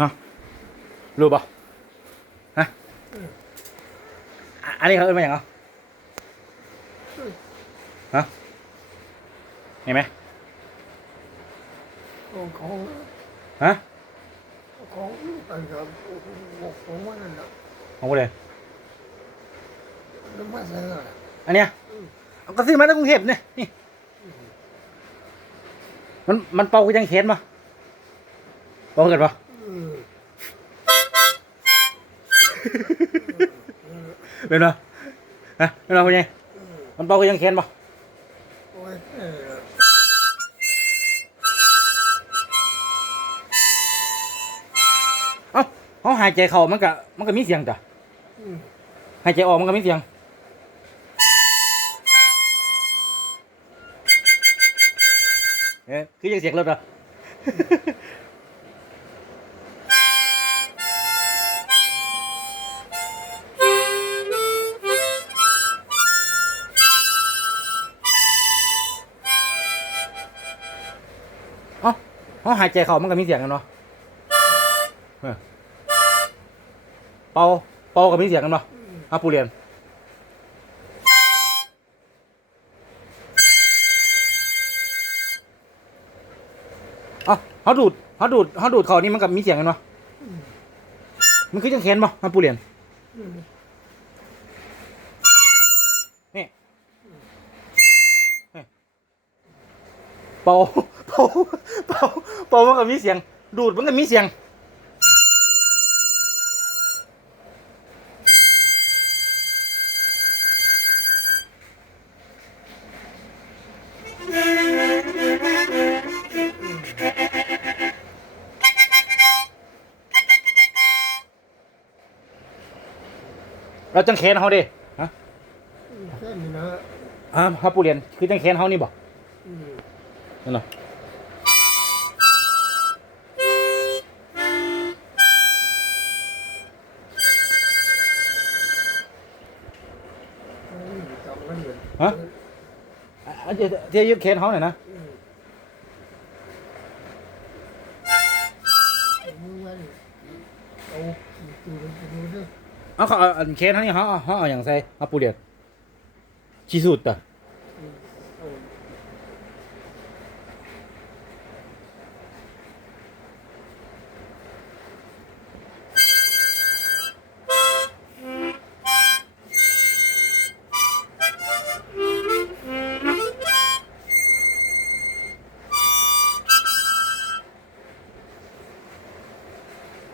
ฮะรู้ป่ะฮะอะอันนี้เขาเอิ้นมาอย่างเหรอฮะเห็นไหมของของฮะของต่างกับของมันนั่นแหละของกูเลยน้ำมันใส่อะไรอันเนี้ยเอาก็ซื้อมาจากกรุงเทพเนี่ยนี่มันมันเป่ากูยังเข็นมาเป่าเกิดปะ เป็นปะฮะเป็นปะคุณยังมันเป่ากูยังเข็นปะโอ้ยเออเอ้าเขาหายใจเข้ามันก็มันก็มีเสียงจ้ะอืมหายใจออกมันก็มีเสียง เอ๊ะคือยังเสียงรถเหรอะ เอ้าเขาหายใจเข้ามันก็มีเสียงกันเนาะเป่าเป่าก็มีเสียงกันเนาะเอาปูเรียนเอ้าเขาดูดเขาดูดเขาดูดเขานี่มันกับมีเสียงกันเนาะมันคือจังเข็นป่ะเอาปูเรียนอื เป่าเป่าเป่าเป่ามันก็มีเสียง ดูดมันก็มีเสียงเราจังเคนเขาดิฮะแค่นี้นะอ่าครับปูเรียนคือจังเคนเขานี่บอก อืม นั่นเหรออืมจำกันอยู่ฮะอะเดี๋ยวเดี๋ยวยึดเคนเขาหน่อยนะอืมมือมันเอาดูดูดูดิเอาเขาเอาอันเคนเขานี่เขาเอาเขาเอาอย่างใส่เอาปูเรียนชีสุดอะ